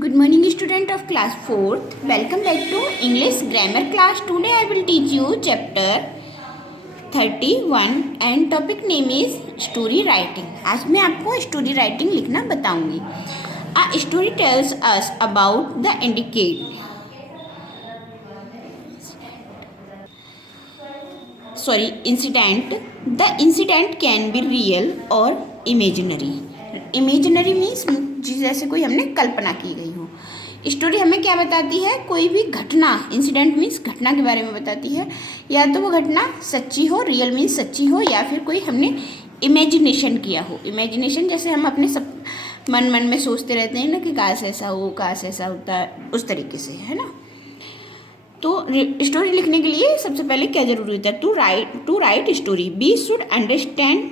Good morning, student of class 4th. Welcome back to English grammar class. Today I will teach you chapter 31 and topic name is story writing. आज मैं आपको story writing लिखना बताऊंगी. A story tells us about the incident. The incident can be real or imaginary. Imaginary means जैसे कोई हमने कल्पना की गई हो. स्टोरी हमें क्या बताती है? कोई भी घटना, इंसिडेंट मीन्स घटना के बारे में बताती है. या तो वो घटना सच्ची हो, रियल मीन्स सच्ची हो, या फिर कोई हमने इमेजिनेशन किया हो. इमेजिनेशन जैसे हम अपने सब मन में सोचते रहते हैं ना कि काश ऐसा हो, काश ऐसा होता, उस तरीके से, है ना. तो स्टोरी लिखने के लिए सबसे पहले क्या जरूरी होता है? To write story we should understand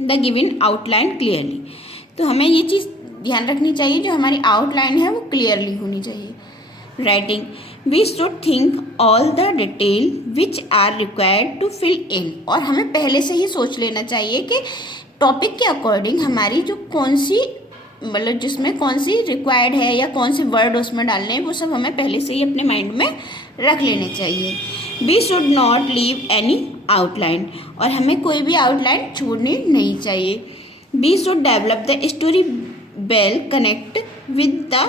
the given outline clearly. तो हमें ये चीज़ ध्यान रखनी चाहिए, जो हमारी आउटलाइन है वो क्लियरली होनी चाहिए. Writing we should think all the detail which are required to fill in. और हमें पहले से ही सोच लेना चाहिए कि टॉपिक के अकॉर्डिंग हमारी जो कौन सी, मतलब जिसमें कौन सी रिक्वायर्ड है या कौन से वर्ड उसमें डालने हैं, वो सब हमें पहले से ही अपने माइंड में रख लेने चाहिए. We should not leave any outline. और हमें कोई भी आउटलाइन छोड़नी नहीं चाहिए. We should develop the story well connect with the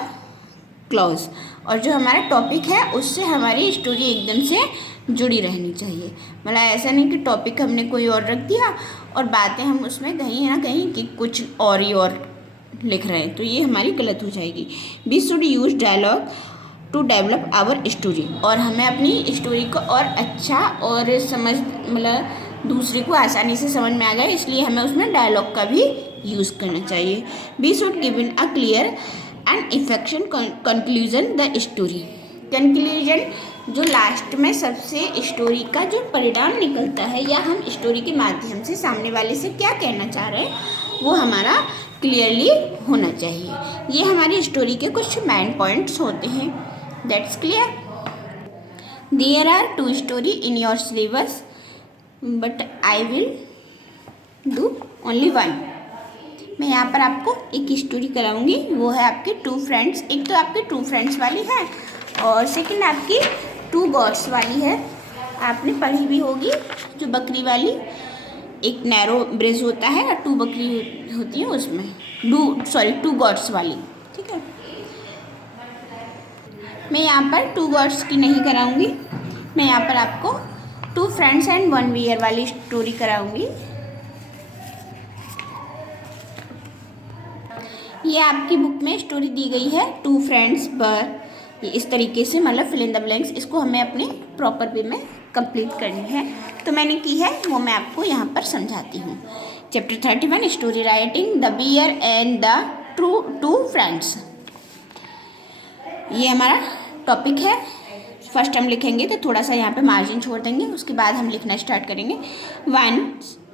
clause. और जो हमारा टॉपिक है उससे हमारी स्टोरी एकदम से जुड़ी रहनी चाहिए. मतलब ऐसा नहीं कि टॉपिक हमने कोई और रख दिया और बातें हम उसमें कहीं ना कहीं कि कुछ और ही और लिख रहे हैं, तो ये हमारी गलत हो जाएगी. We should use dialogue to develop our story. और हमें अपनी स्टोरी को और अच्छा और मतलब दूसरे को आसानी से समझ में आ जाए, इसलिए हमें उसमें डायलॉग का भी यूज़ करना चाहिए. We should give in a clear and affection conclusion the story. Conclusion जो लास्ट में सबसे स्टोरी का जो परिणाम निकलता है, या हम स्टोरी के माध्यम से सामने वाले से क्या कहना चाह रहे हैं, वो हमारा क्लियरली होना चाहिए. ये हमारी स्टोरी के कुछ मेन पॉइंट्स होते हैं. That's clear. There are 2 story in your syllabus but I will do only 1. मैं यहाँ पर आपको एक स्टोरी कराऊंगी, वो है आपके 2 फ्रेंड्स. एक तो आपके 2 फ्रेंड्स वाली है और सेकंड आपकी 2 गॉड्स वाली है. आपने पढ़ी भी होगी, जो बकरी वाली, एक नैरो ब्रिज होता है और 2 बकरी होती है उसमें. 2 गॉड्स वाली. ठीक है, मैं यहाँ पर 2 गॉड्स की नहीं कराऊंगी. मैं यहाँ पर आपको 2 फ्रेंड्स एंड 1 वियर वाली स्टोरी कराऊंगी. ये आपकी बुक में स्टोरी दी गई है 2 फ्रेंड्स पर. इस तरीके से, मतलब फिल इन द ब्लैंक्स, इसको हमें अपने प्रॉपर वे में कंप्लीट करनी है. तो मैंने की है वो मैं आपको यहाँ पर समझाती हूँ. Chapter 31 story writing the bear and the 2 friends. ये हमारा टॉपिक है. फर्स्ट हम लिखेंगे तो थोड़ा सा यहाँ पे मार्जिन छोड़ देंगे, उसके बाद हम लिखना स्टार्ट करेंगे.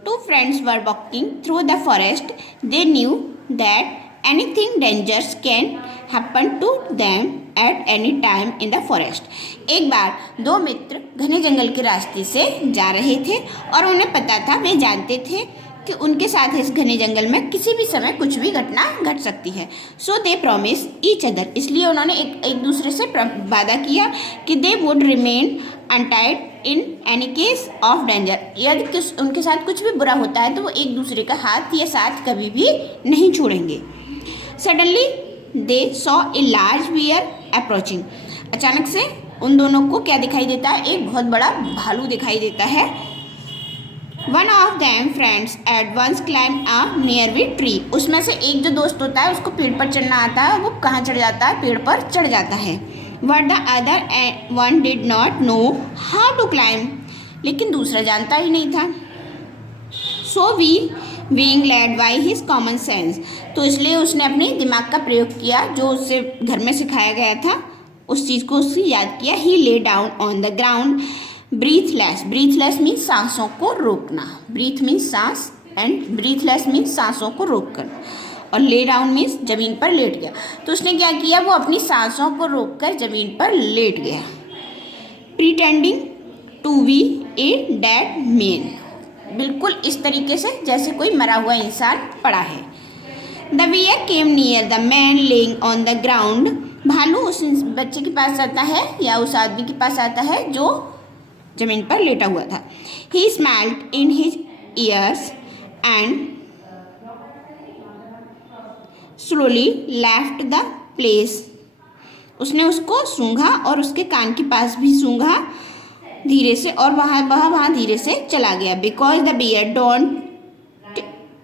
2 friends were walking through the forest. They knew that anything dangerous can happen to them at any time in the forest. एक बार 2 मित्र घने जंगल के रास्ते से जा रहे थे और उन्हें पता था, वे जानते थे कि उनके साथ इस घने जंगल में किसी भी समय कुछ भी घटना घट सकती है. सो दे प्रॉमिस ईच अदर. इसलिए उन्होंने एक दूसरे से वादा किया कि they would remain untied in any case of danger. यदि उनके साथ कुछ भी बुरा होता है तो वो एक दूसरे का हाथ या साथ कभी भी नहीं छोड़ेंगे. Suddenly they saw a large bear approaching. अचानक से उन दोनों को क्या दिखाई देता है? एक बहुत बड़ा भालू दिखाई देता है. One of them friends at once climb a nearby tree. उसमें से एक जो दोस्त होता है उसको पेड़ पर चढ़ना आता है, वो कहाँ चढ़ जाता है? पेड़ पर चढ़ जाता है. But the other one did not know how to climb. लेकिन दूसरा जानता ही नहीं था. So being led by his common sense. तो इसलिए उसने अपने दिमाग का प्रयोग किया, जो उससे घर में सिखाया गया था, उस चीज़ को उसने याद किया. He lay down on the ground breathless. Breathless means सांसों को रोकना. ब्रीथ मीन्स सांस एंड ब्रीथलेस मीन्स सांसों को रोक कर. और ले डाउन मीन्स जमीन पर लेट गया. तो उसने क्या किया? वो अपनी सांसों को रोक कर जमीन पर लेट गया. Pretending to be a dead man. बिल्कुल इस तरीके से जैसे कोई मरा हुआ इंसान पड़ा है. The bear came near the man laying on the ground. भालू उस बच्चे के पास आता है या उस आदमी के पास आता है जो जमीन पर लेटा हुआ था। He smelled in his ears and slowly left the place. उसने उसको सूंघा और उसके कान के पास भी सूंघा धीरे से, और वहाँ धीरे से चला गया। Because the bear don't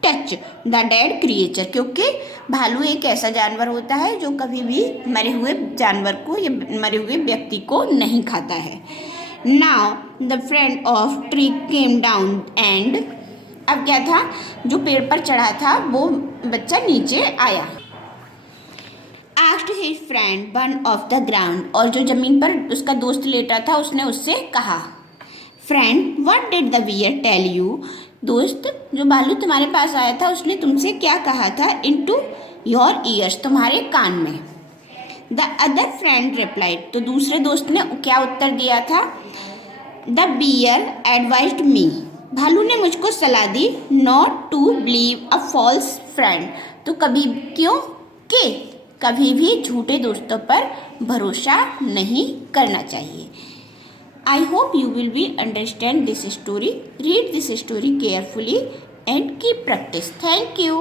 touch the dead creature, क्योंकि भालू एक ऐसा जानवर होता है जो कभी भी मरे हुए जानवर को या मरे हुए व्यक्ति को नहीं खाता है। Now the friend of tree came down and, अब क्या था, जो पेड़ पर चढ़ा था वो बच्चा नीचे आया। Asked his friend one of the ground, और जो जमीन पर उसका दोस्त लेटा था उसने उससे कहा, friend what did the bear tell you, दोस्त जो भालू तुम्हारे पास आया था उसने तुमसे क्या कहा था, इनटू योर ईयर्स, तुम्हारे कान में। द अदर फ्रेंड रिप्लाइड, तो दूसरे दोस्त ने क्या उत्तर दिया था, द बियर एडवाइज्ड मी, भालू ने मुझको सलाह दी, not to believe a false friend, तो कभी भी झूठे दोस्तों पर भरोसा नहीं करना चाहिए। I hope you will be understand this story. Read this story carefully and keep practice. Thank you.